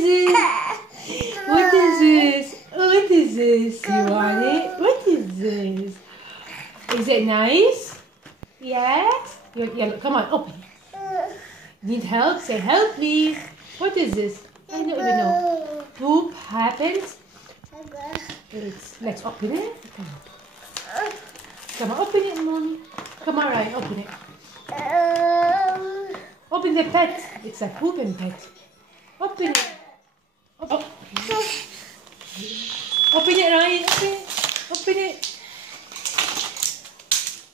is it? What is this? What is this? You want it? What is this? Is it nice? Yes? Yeah, come on, open it. Need help? Say help, please. What is this? I don't even know. Poop happens. Let's open it. Come on. Come on, open it, Mommy. Come on, Ryan, open it. Open the pet. It's a poop and pet. Open it. Open it, Ryan. Open it. Open it.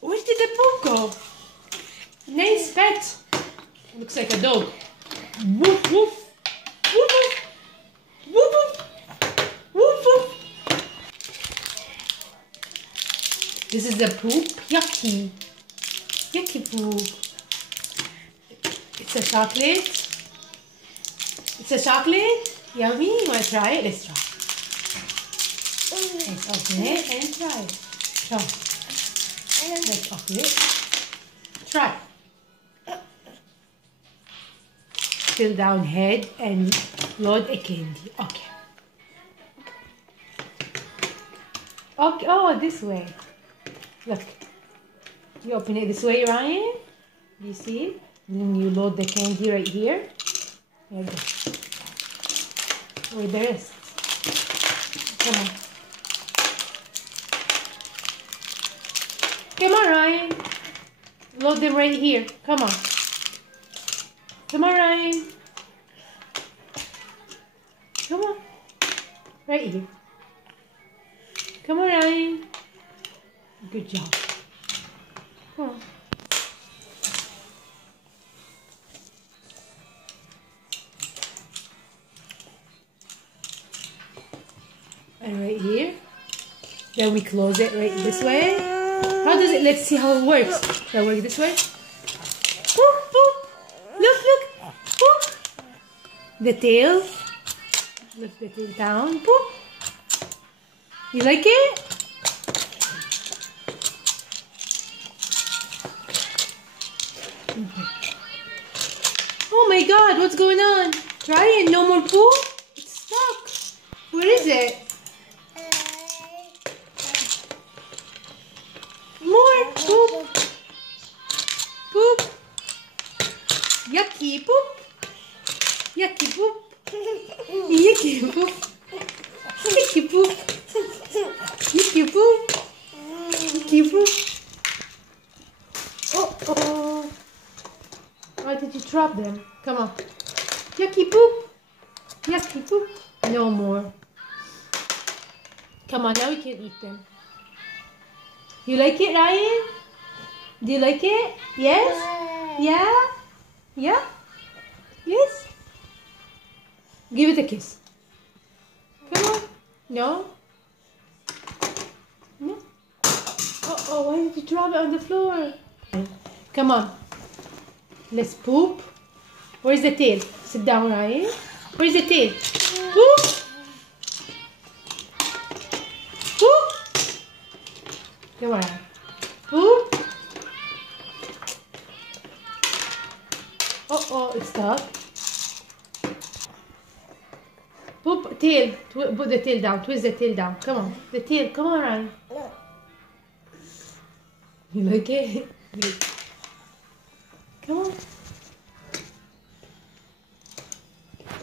Where did the poop go? Nice pet. Looks like a dog. Woof woof. Woof woof. Woof woof. Woof woof. This is the poop. Yucky. Yucky poop. It's a chocolate. It's a chocolate. Yummy. You want to try it? Let's try. Let's open it and try it. Try. Let's open it. Try. Fill down head and load a candy. Okay. Okay. Oh, this way. Look. You open it this way, Ryan. Do you see it? And then you load the candy right here. There you go. With the rest. Come on. Come on, Ryan. Load them right here. Come on. Come on, Ryan. Come on. Right here. Come on, Ryan. Good job. Come on. And right here. Then we close it right this way. How does it? Let's see how it works. Does it work this way? Boop, boop. Look, look. Boop. The tail. Lift the tail down. Boop. You like it? Oh my God, what's going on? Try it. No more poop? It's stuck. Where is it? More poop. Poop. Yucky poop. Yucky poop. Yucky poop. Yucky poop. Yucky poop. Yucky poop. Oh. Why did you drop them? Come on. Yucky poop. Yucky poop. No more. Come on, now we can eat them. You like it, Ryan? Do you like it? Yes? Yeah? Yeah? Yes? Give it a kiss. Come on. No? No? Oh, why did you drop it on the floor? Come on. Let's poop. Where's the tail? Sit down, Ryan. Where's the tail? Poop. Poop. Come on. Poop. Oh, it's stuck. Poop. Tail. Put the tail down. Twist the tail down. Come on. The tail. Come on, Ryan. You like it? Come on.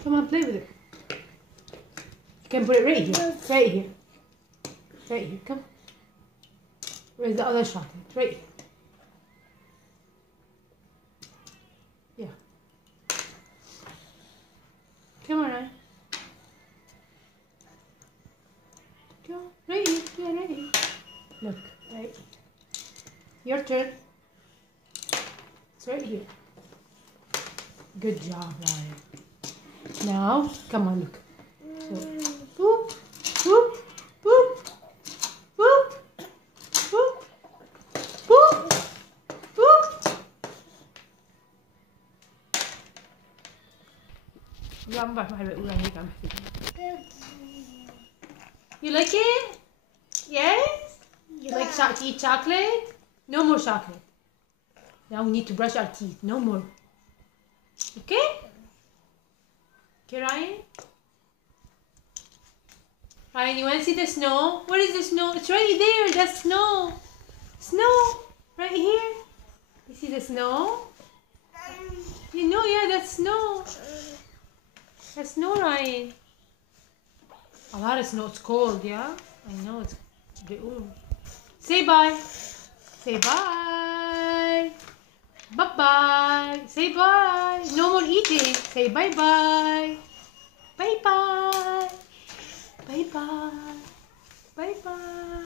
Come on, play with it. You can put it right here. Right here. Right here. Come on. Where's the other chocolate? Right here. Yeah. Come on, Ryan. Come on. Right here. Yeah, right here. Look. Right here. Your turn. It's right here. Good job, Ryan. Now, come on, look. So, boop, boop, boop, boop, boop, boop, boop. You like it? Yes? You like to eat chocolate? No more chocolate. Now we need to brush our teeth. No more. Okay? Okay, Ryan? Ryan, you want to see the snow? What is the snow? It's right there. That's snow. Snow. Right here. You see the snow? You know, yeah, that's snow. That's snow, Ryan. A lot of snow. It's cold, yeah? I know. It's a bit warm. Say bye. Say bye. Bye-bye. Say bye. No more eating. Say bye-bye. Bye-bye. Bye-bye. Bye-bye.